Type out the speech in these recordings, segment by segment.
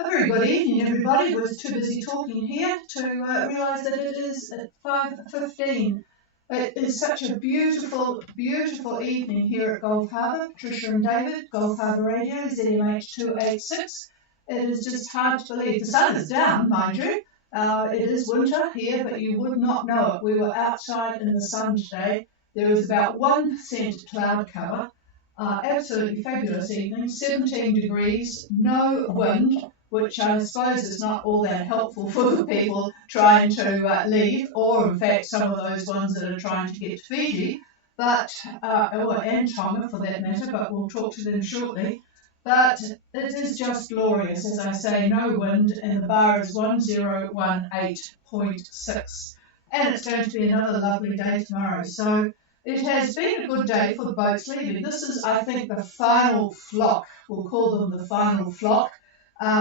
A very good evening, everybody. We're too busy talking here to realise that it is at 5:15. It is such a beautiful, beautiful evening here at Gulf Harbour. Patricia and David, Gulf Harbour Radio, ZMH 286. It is just hard to believe. The sun is down, mind you. It is winter here, but you would not know it. We were outside in the sun today. There was about 1% cloud cover. Absolutely fabulous evening. 17 degrees, no wind, which I suppose is not all that helpful for the people trying to leave, or in fact some of those ones that are trying to get to Fiji, and Tonga for that matter, but we'll talk to them shortly. But it is just glorious, as I say, no wind, and the bar is 1018.6. And it's going to be another lovely day tomorrow. So it has been a good day for the boats leaving. This is, I think, the final flock. We'll call them the final flock.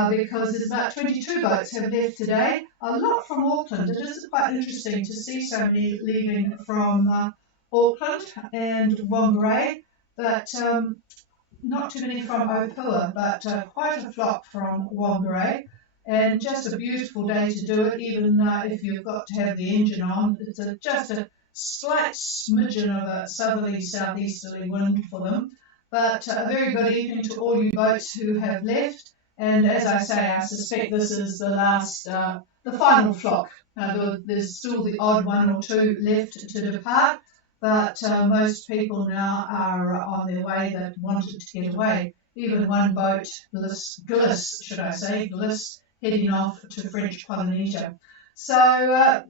Because there's about 22 boats have left today, a lot from Auckland. It is quite interesting to see so many leaving from Auckland and Whangarei, but not too many from Opua, but quite a flock from Whangarei, and just a beautiful day to do it, even if you've got to have the engine on. It's just a slight smidgen of a southerly southeasterly wind for them, but a very good evening to all you boats who have left. And as I say, I suspect this is the last, the final flock. There's still the odd one or two left to depart, but most people now are on their way that wanted to get away. Even one boat, Gliss, heading off to French Polynesia. So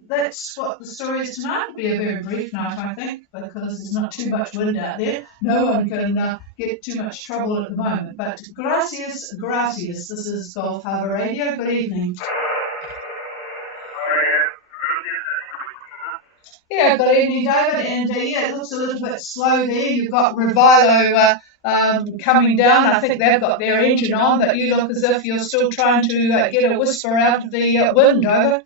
that's what the story is tonight. It'll be a very brief night, I think, because there's not too much wind out there. No one can get too much trouble at the moment. But gracias. This is Gulf Harbour Radio. Good evening. Yeah, good evening, David. And it looks a little bit slow there. You've got Revilo coming down. I think they've got their engine on, but you look as if you're still trying to get a whisper out of the wind, over.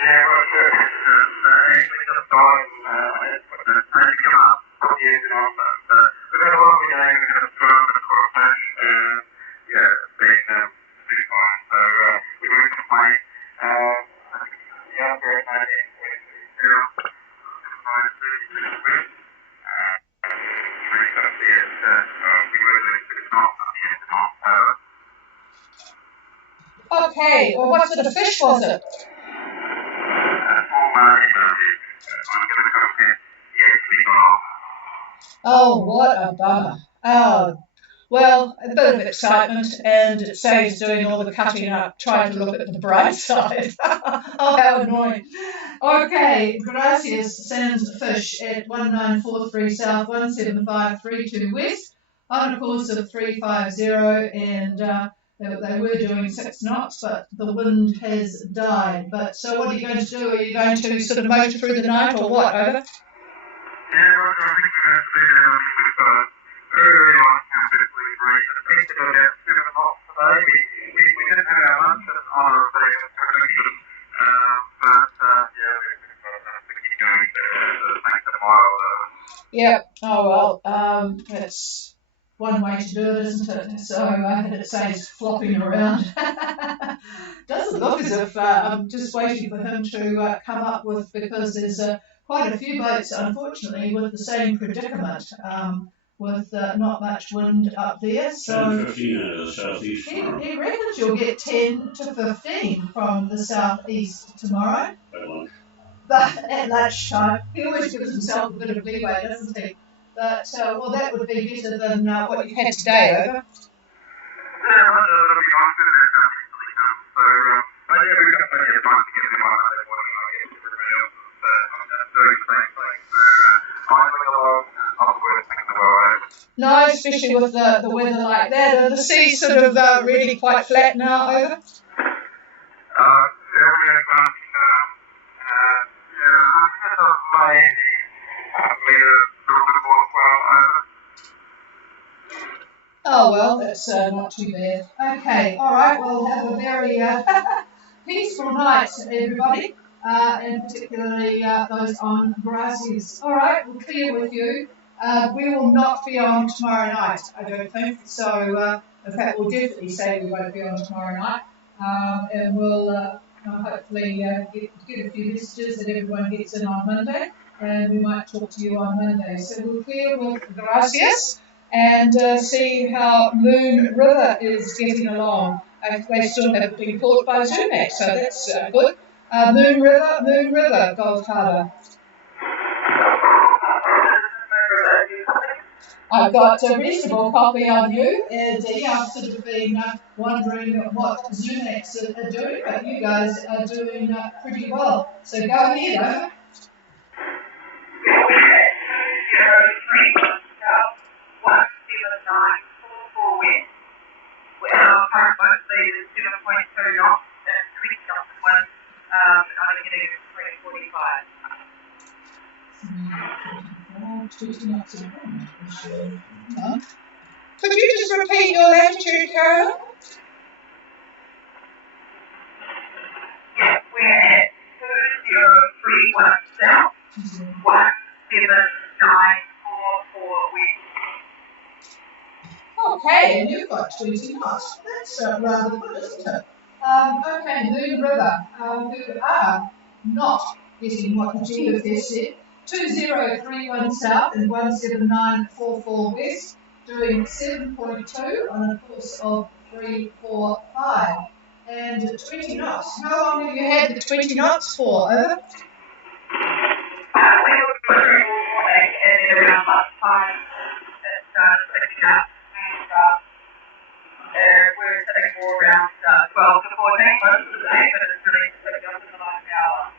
Yeah, well, actually just started, put the come up, put the engine on, but we've had a lovely day, we've had a swim and a caught a fish, and yeah, it's been fine, so we won't complain. Yeah, very nice, Okay, well, what sort of fish was it? Oh, what a bummer. Oh, well, a bit of excitement, and it saves doing all the cutting up, trying to look at the bright side. Oh, how annoying. Okay, Gracias sends fish at 1943 South, 17532 West, on a course of 350, and they were doing 6 knots, but the wind has died. But so what are you going to do? Are you going to sort of motor through the night, or what, over? Yeah, well, I think we're going to do that. We've got a very, very light basically breeze. It peaked at about 7 knots today. We didn't have our lunch in honour of the Convention, but yeah, we're going to keep going to make it a while. Yeah, oh well, that's one way to do it, isn't it? So it says flopping around. Doesn't look as if I'm just waiting for him to come up with, because there's quite a few boats, unfortunately, with the same predicament, with not much wind up there. So 10-15 out of the southeast tomorrow. He reckons you'll get 10 to 15 from the southeast tomorrow. At lunch. But at lunchtime, he always gives himself a bit of leeway, doesn't he? But, well, that would be better than what you had today, over. Yeah, that'll be nice, isn't it? So, yeah, we've got plenty of time to get them on Monday morning, I guess, everybody else is doing the same thing. So, finally along, not the worst thing in the world, No, especially with the weather like that. Are the seas sort of really quite flat now, over? Oh, well, that's not too bad. Okay, all right, we'll have a very peaceful night, everybody, and particularly those on Gracias. All right, we'll clear with you. We will not be on tomorrow night, I don't think. So, in fact, we'll definitely say we won't be on tomorrow night. And we'll hopefully get a few messages that everyone gets in on Monday. And we might talk to you on Monday. So we'll clear with Gracias and see how Moon River is getting along. They still haven't been caught by Zumac, so that's good. Moon River, Gold Harbour. I've got a reasonable copy on you, and I've sort of been wondering what Zumacs are doing, but you guys are doing pretty well. So go ahead, over. Our current boat speed is 7.2 knots and 20 knots at once, only getting 3:45. Could you just repeat your latitude, Carolyn? Yeah, we're at 2031 south, 17944 west. Okay, and you've got 20 knots. That's rather good, isn't it? Okay, Moon River, who are not getting what the GFS said. 2031 south and 17944 west, doing 7.2 on a course of 345 and 20 knots. How long have you had the 20 knots for? Over? We were pretty morning and then around lunchtime it started picking up and we're sitting for around 12 to 14 most of the day, but it's really picking up in the last hour.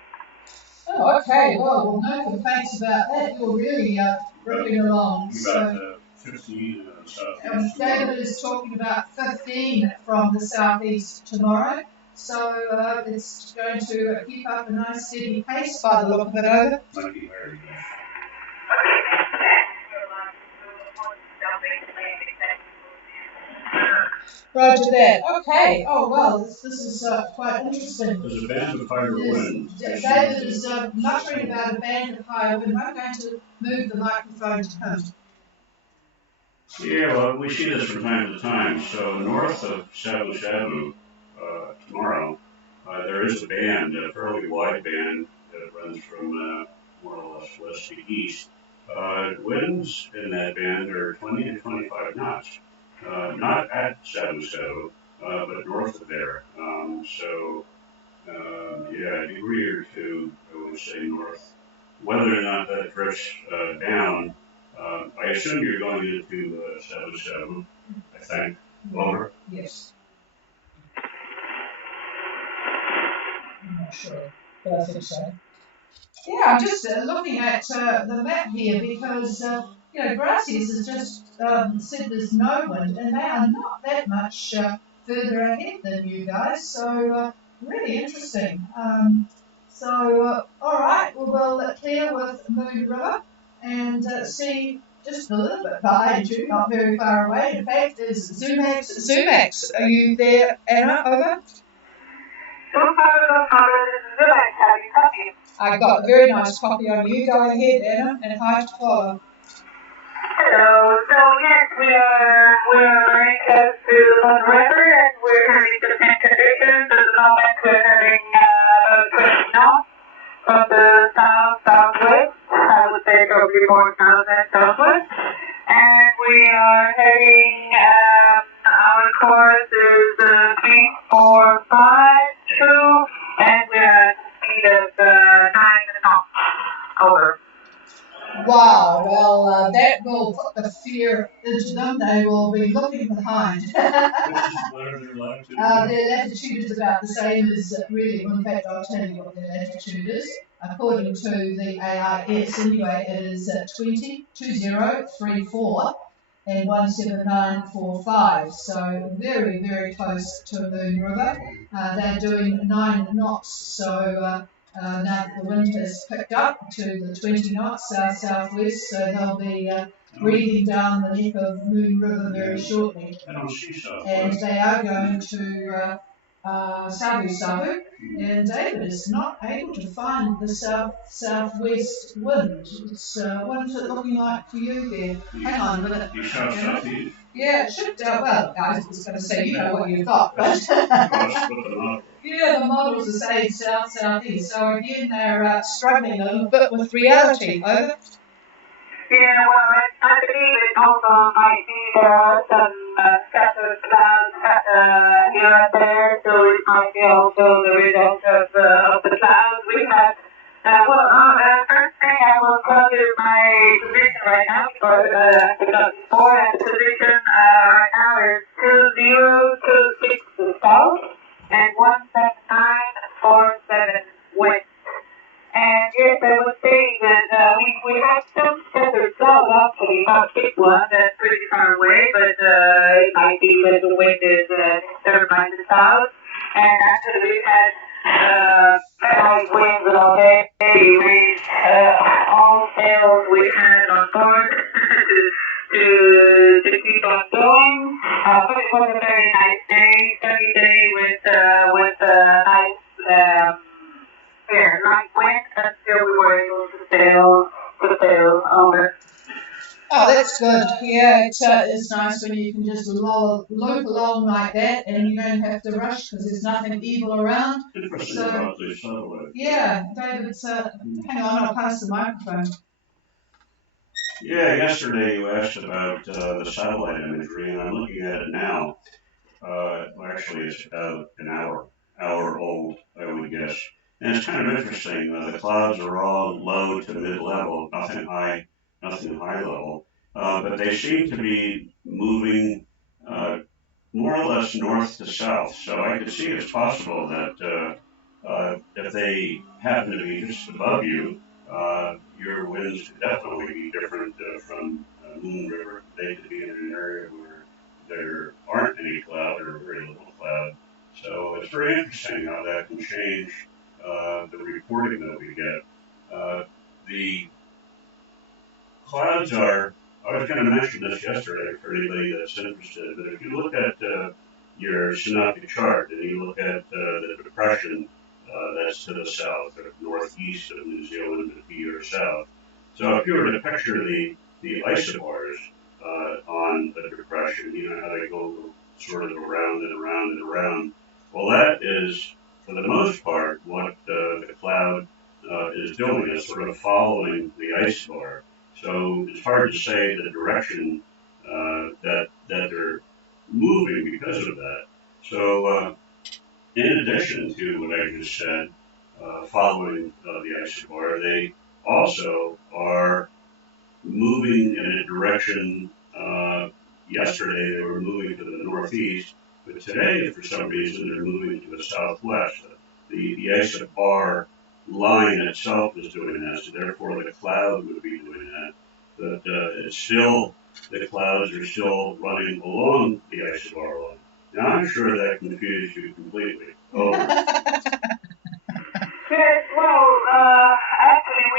Oh, okay. Well, no complaints about that. You're really ripping along. About 15 southeast. David is talking about 15 from the southeast tomorrow. So it's going to keep up a nice steady pace by the look of it, over. Might be very good. Roger that. Okay. Oh, well, this is quite interesting. There's a band of higher winds. David is muttering about a band of higher wind. I'm going to move the microphone to him. Yeah, well, we see this from time to time. So north of Shabu Shabu, tomorrow, there is a band, a fairly wide band that runs from more or less west to east. Winds in that band are 20 to 25 knots. Not at Shabu Shabu, but north of there. A degree or two, I would say north. Whether or not that drifts down, I assume you're going into Shabu Shabu, I think. Over? Yes. I'm not sure, but I think so. Yeah, I'm just looking at the map here because, Gracias has just said there's no wind, and they are not that much further ahead than you guys, so really interesting. All right, we'll clear with Moon River and see just a little bit behind you, not very far away. In fact, is Zumax, are you there, Anna? Over? I got a very nice copy on you. Go ahead, Anna, and hi to follow. Hello, so yes, we're very close to the river and we're having the same conditions. At the moment we're having about 20 knots from the southwest. I would say probably more south than southwest. And we are heading, our course is 3452 and we're at a speed of 9 knots. Over. Wow, well, that will put the fear into them. They will be looking behind. What are their latitude? Their latitude is about the same as really, in fact, I'll tell you what their latitude is. According to the AIS, anyway, it is 2034 and 17945. So very, very close to Moon River. They're doing 9 knots, so now that the wind has picked up to the 20 knots south-southwest, so they'll be breathing down the neck of Moon River very shortly. I don't see southwest. And they are going to Sabu Sabu, and David is not able to find the southwest wind. What is it looking like for you there? Hang on a minute. You shot southeast. Yeah, it should. Well, I was going to say, you know what you've got, but yeah, the models are saying southeast. So again, they're struggling a little bit with reality. Over. Yeah, well, I believe it also might be there are some scattered clouds here and there, so it might be also the result of the clouds we had. First thing I will tell you my position right now, before I forgot before, and the position right now is 2026 to the south and 17947 west. And yes, I was saying that we have some scattered clouds actually, not big one, that's pretty far away, but it might be that the wind is disturbed by the south. And actually we've had high winds all day. We all sails we had on board to keep on going. But it was a very nice day, sunny day with nice light wind until we were able to sail over. Oh, that's good. Yeah, it's nice when you can just lope along like that and you don't have to rush because there's nothing evil around. So, yeah, David, hang on, I'll pass the microphone. Yeah, yesterday you asked about the satellite imagery, and I'm looking at it now. Actually, it's about an hour old, I would guess. And it's kind of interesting. The clouds are all low to mid-level, nothing high level. But they seem to be moving more or less north to south. So I could see it's possible that if they happen to be just above you, your winds could definitely be different from Moon River. They could be in an area where there aren't any cloud or very little cloud. So it's very interesting how that can change the reporting that we get. The clouds are, I was going to mention this yesterday for anybody that's interested, but if you look at your synoptic chart and you look at the depression that's to the south or northeast of New Zealand to the south. So if you were to picture the isobars on the depression, you know how they go sort of around and around and around. Well, that is, for the most part, what the cloud is doing, is sort of following the isobar. So it's hard to say the direction that they're moving because of that. So in addition to what I just said, following the isobar, they also are moving in a direction. Yesterday they were moving to the northeast, but today, for some reason, they're moving to the southwest. The isobar line itself is doing that, so therefore the cloud would be doing that. But it's still, the clouds are still running along the isobar line. Now, I'm sure that confused you completely. Over. Yes, well, actually,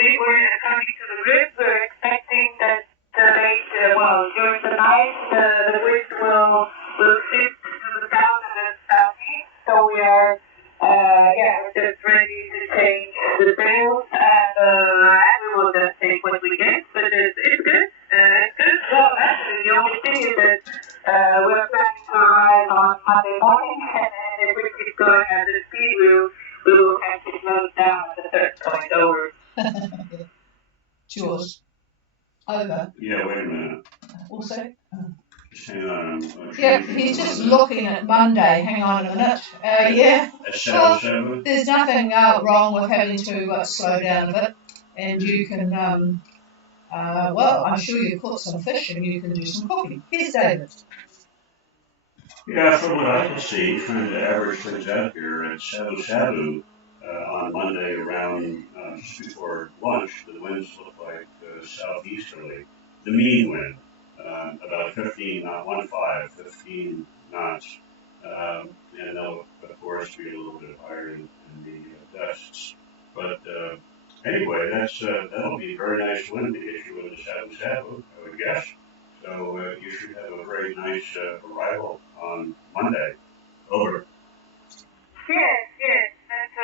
we were coming to the grid. We're expecting that during the night, the wind will shift to the south and southeast. So we are, we're just ready to change the sails, and we will just take what we get. But it's good. It's good. Well, actually, the only thing is that we're planning to arrive on Monday morning, and if we keep going at this speed, we will have to slow down at a certain point over. Yours. Over. Yeah, wait a minute. Also. Just hang on. Yeah, he's just looking at Monday. Hang on a minute. Yeah. Well, there's nothing wrong with having to slow down a bit, and you can. I'm sure you've caught some fish, and you can do some cooking. Here's David. Yeah, from what I can see, trying to average things out here at Sabu on Monday around just before lunch, the winds look like southeasterly. The mean wind, about 15 knots. And they'll, of course, be a little bit higher in the gusts. But anyway, that'll be a very nice wind to get you into Sabu, I would guess. So you should have a very nice arrival on Monday. Over. Yes, that's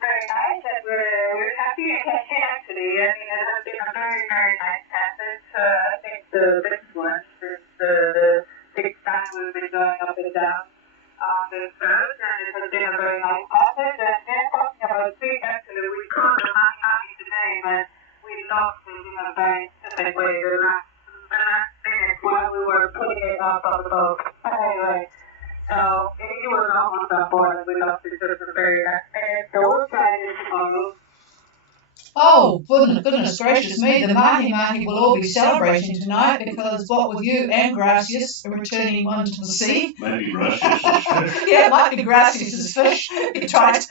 very nice, and we're happy and content actually. I mean, it has been a very, very nice passage. I think the best one since the 6th time we've been going up and down on this road, and it has been a very nice passage. And then talking about sleep, actually, we called it Miami today, but we lost it in a very specific way the last minute while we were putting it up on the boat. Anyway. So it was almost on board and we lost it just at the very last minute. So we'll try this tomorrow. Oh, goodness gracious me, the Mahi Mahi will all be celebrating tonight because what with you and Gracias returning one to the sea. Maybe Gracias' fish. Yeah, it might be Gracias' fish. He tried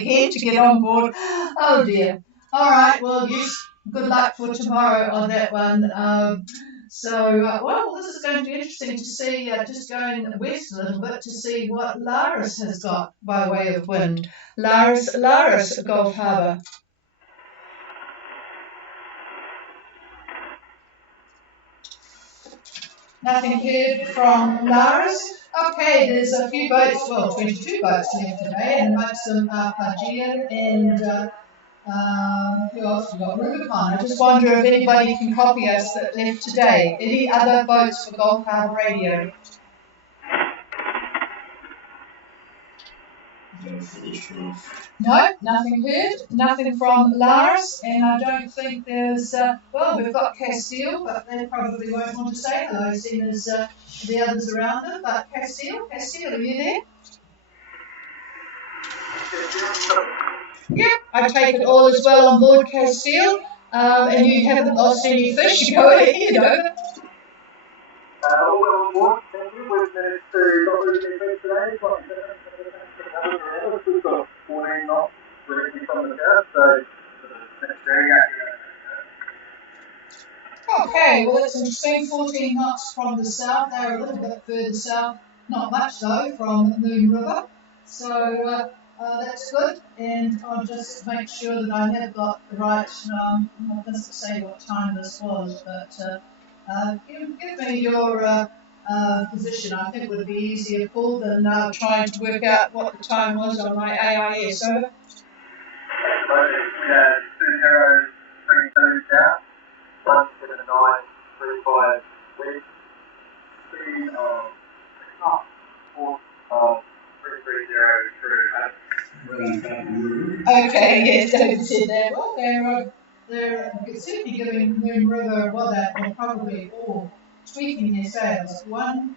again to get on board. Oh dear. All right, well, yes, good luck for tomorrow on that one. Well, this is going to be interesting to see, just going west a little bit to see what Laris has got by way of wind. Laris, Gulf Harbour. Nothing heard from Laris. Okay, there's a few boats, 22 boats left today, and amongst them are Pagia and who else we got? Rubicon. I just wonder if anybody can copy us that left today. Any other votes for Gulf Harbour Radio? No, nothing heard. Nothing from Lars, and I don't think there's. We've got Castile, but they probably won't want to say hello, seeing as the others around them. But Castile, are you there? Yep, I take it all is well on board Castile, and you haven't lost any fish. Go ahead, over. All well on board, thank you. We've managed to not lose any fish today. We've got 14 knots directly from the south, so that's very accurate. Okay, well that's interesting. 14 knots from the south. They're a little bit further south, not much though, from Moon River. So that's good, and I'll just make sure that I have got the right, it doesn't say what time this was, but give me your position. I think it would be easier, Paul, than trying to work out what the time was on my AIS. Over. We had 2032 south, 17935 west, speed of 330 through. Okay, yes, David said that. Well, they're certainly giving Moon River, they're probably all tweaking their sails. 14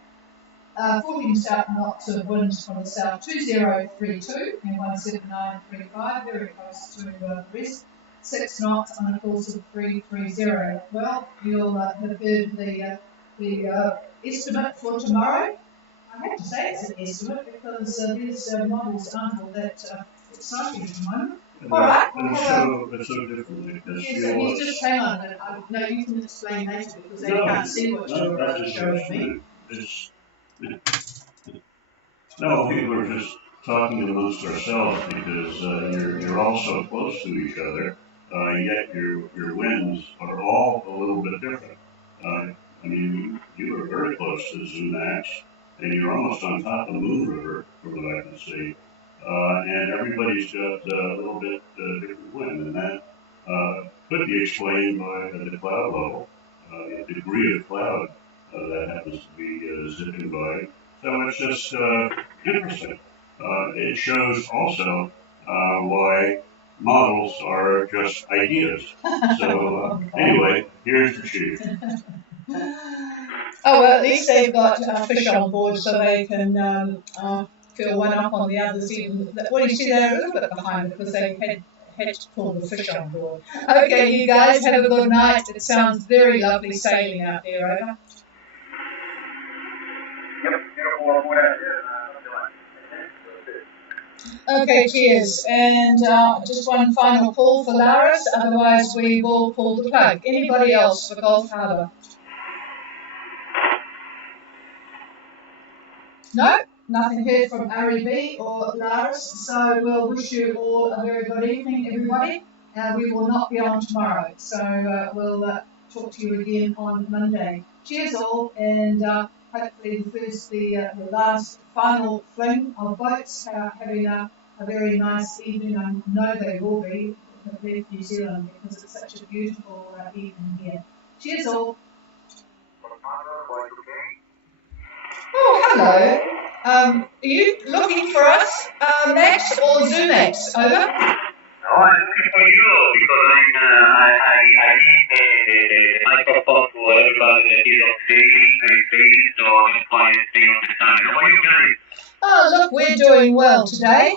south knots of winds from the south, 2032 and 17935, very close to the rest. 6 knots on a course of 330. Well, you'll have heard the estimate for tomorrow. I have to say it's an estimate because these models aren't all that exciting at the moment. All right. It's so different because you just hang on a minute. No, you can explain later because they can't see what you're showing me. No, people are just talking amongst ourselves because you're all so close to each other, yet your winds are all a little bit different. You are very close to Zunax, and you're almost on top of the Moon River, from what I can see. And everybody's got a little bit different wind, and that could be explained by the cloud level, the degree of cloud that happens to be zipping by. So it's just interesting. It shows also why models are just ideas. So anyway, here's the chief. Oh, well, at least they've got fish on board so they can fill one up on the others. Well, you see, they're a little bit behind because they had to pull the fish on board. Okay, you guys have a good night. It sounds very lovely sailing out there, over. Okay, cheers. And just one final call for Laris, otherwise we will pull the plug. Anybody else for Gulf Harbour? No, nothing heard from REB or Laris, so we'll wish you all a very good evening, everybody. We will not be on tomorrow, so we'll talk to you again on Monday. Cheers all, and hopefully the last final fling of boats having a very nice evening. I know they will be that left New Zealand because it's such a beautiful evening here. Cheers all. Oh, hello. Are you looking for us, Max or Zoomax? Over? No, I'm looking for you because I need the microphone to everybody that is on stage, so that's why I stay on the side. How are you guys? Oh, look, we're doing well today.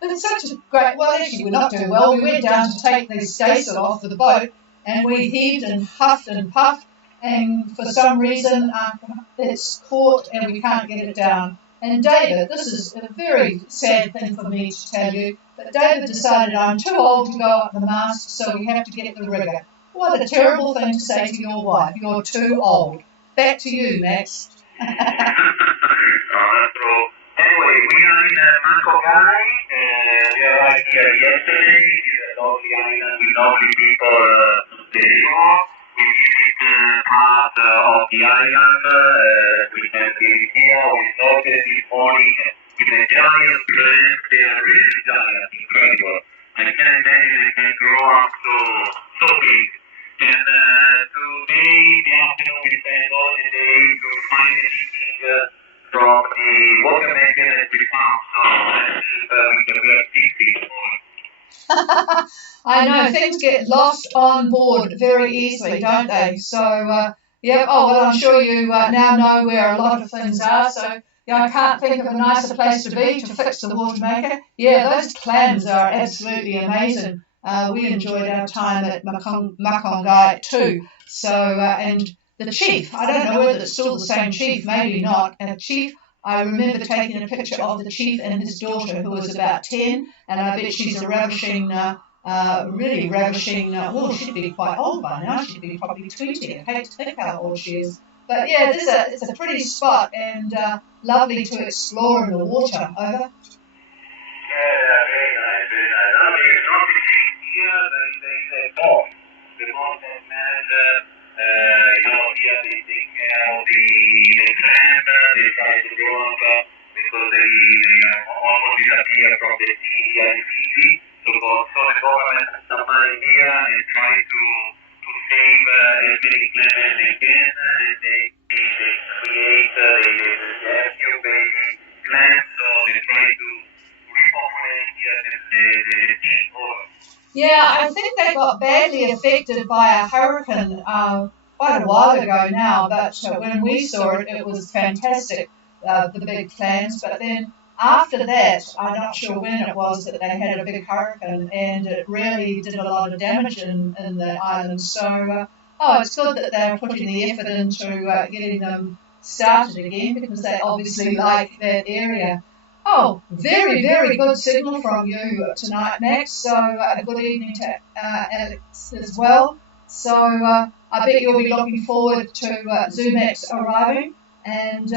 It's such a great, well, actually, we're not doing well. We went down to take the staysail off the boat, and we heaved and huffed and puffed, and for some reason it's caught and we can't get it down. And David, this is a very sad thing for me to tell you, but David decided I'm too old to go up the mast, so we have to get the rigger. What a terrible thing to say to your wife. You're too old. Back to you, Max. Anyway, we are in Manco Guy, we arrived here yesterday. It's a lovely island with lovely people to shore. We visited part of the island, we can see it here. We noticed this morning with a giant plant. They are really giant, incredible. I can't imagine they can grow up so big. And today, the afternoon, we spent all the day to find anything from the water maker that we found. So we are fixing. I know, things get lost on board very easily, don't they? So, yeah, oh, well, I'm sure you now know where a lot of things are, so yeah, I can't think of a nicer place to be to fix the water maker. Yeah, those clams are absolutely amazing. We enjoyed our time at Makongai too. So, and the chief, I don't know whether it's still the same chief, maybe not. And the chief, I remember taking a picture of the chief and his daughter, who was about 10, and I bet she's a ravishing, really ravishing, well, she'd be quite old by now. She'd be probably 20. I hate to think how old she is. But yeah, it's a pretty spot and lovely to explore in the water. Over. Yeah, I think they got badly affected by a hurricane quite a while ago now, but when we saw it, it was fantastic, the big clams. But then after that, I'm not sure when it was that they had a big hurricane, and it really did a lot of damage in the island. So, it's good that they're putting the effort into getting them started again, because they obviously like that area. Oh, very, very good signal from you tonight, Max. So good evening to Alex as well. So I bet you'll be looking forward to Zoomax arriving. And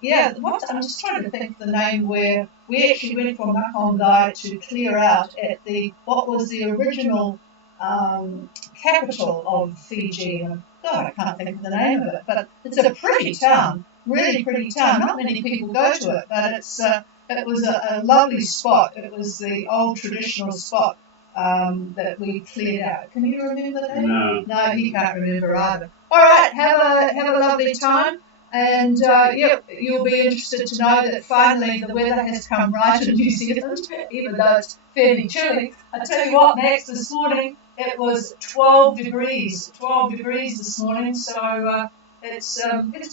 yeah, I'm just trying to think of the name where we actually went from Makongai to clear out at what was the original capital of Fiji. And God, I can't think of the name of it, but it's a pretty town, really pretty town. Not many people go to it, but it was a lovely spot. It was the old traditional spot that we cleared out. Can you remember that? No, he can't remember either. All right, have a lovely time. And you'll be interested to know that finally the weather has come right in New Zealand, even though it's fairly chilly. I tell you what, Max, this morning it was 12 degrees this morning. So it's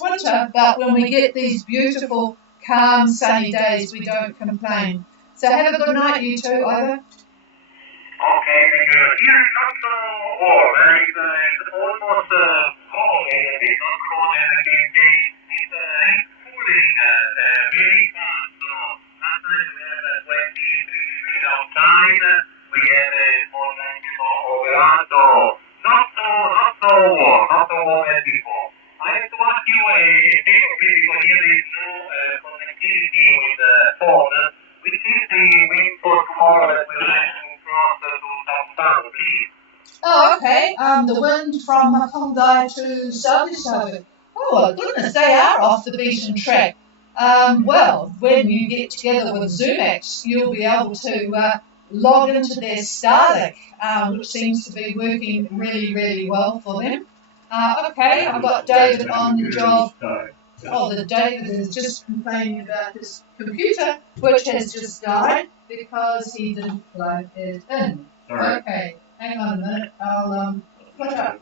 winter, but when we get these beautiful, calm, sunny days, we don't complain. So have a good night, you two. Over. Okay, thank you. Here it's not so warm. It's almost cold. It's not cold and again it's cooling very fast. So sometimes we have 20 degrees outside. We have a small blanket over us. So not so warm as before. I have to ask you a favor, please, because here there is no connectivity with the phone. Which is the wind for tomorrow that we'll have to cross to South please? Oh, okay. The wind from Makongai to Southeast Harbour. Oh, well, goodness, they are off the beaten track. Well, when you get together with ZoomX, you'll be able to log into their Starlink, which seems to be working really, really well for them. Okay, I've got David on the job. Oh, the David is just complaining about his computer, which has just died because he didn't plug it in. Okay, hang on a minute. I'll put up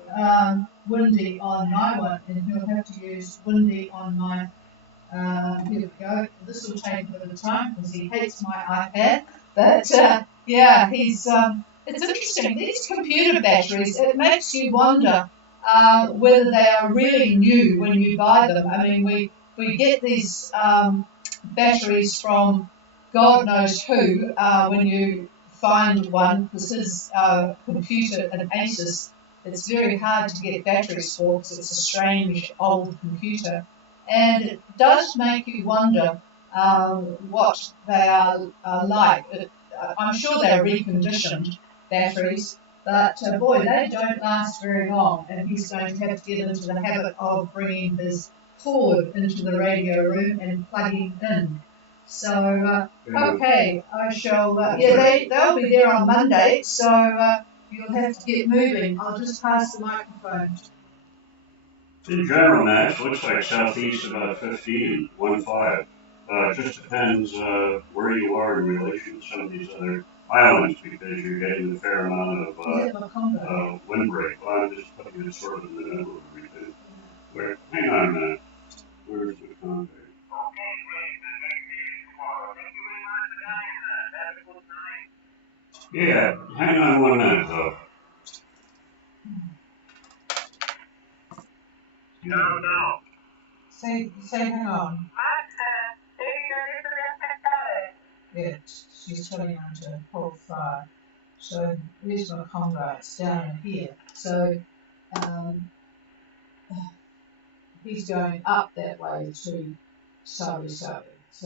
Windy on my one, and he'll have to use Windy on my. Here we go. This will take a bit of time because he hates my iPad. But yeah, he's. It's interesting. These computer batteries. It makes you wonder whether they are really new when you buy them. I mean, we get these batteries from God knows who when you find one, because his computer, an Asus, it's very hard to get batteries for because it's a strange old computer. And it does make you wonder what they are like. I'm sure they're reconditioned batteries, but boy, they don't last very long, and he's going to have to get into the habit of bringing his cord into the radio room and plugging in. So, okay, I shall, they'll be there on Monday, so you'll have to get moving. I'll just pass the microphone. In general, Max, looks like southeast about 15, 1-5. It just depends where you are in relation to some of these other islands, because you're getting a fair amount of windbreak. Well, I'm just putting it sort of in the middle of everything. Where, hang on a minute. Where's the contact? Yeah, hang on 1 minute though. No. Say hang on. Yeah, she's telling him to hold fire. So here's my Congo, it's down here. So he's going up that way to Saudi. So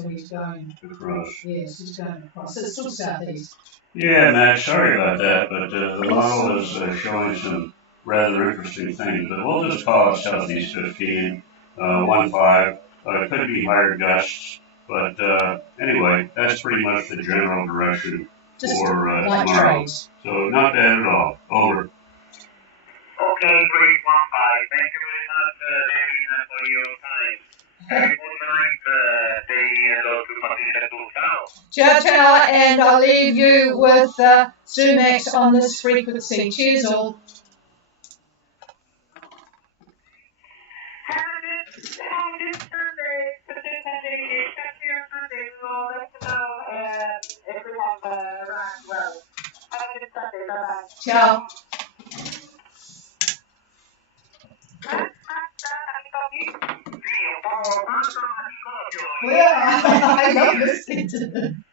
he's going across. Yes, he's going across. So it's still southeast. Yeah, Max, sorry about that, but the model is showing some rather interesting things. But we'll just call it southeast 15, 1-5. It could be higher gusts, but anyway, that's pretty much the general direction just for like tomorrow. Trades. So not bad at all. Over. Okay, great, 1-5. Thank you very much, David, for your time. Have a good night, Ciao, ciao, and I'll leave you with Sumax on this frequency. Cheers all. Ciao. Well, I love listening to them.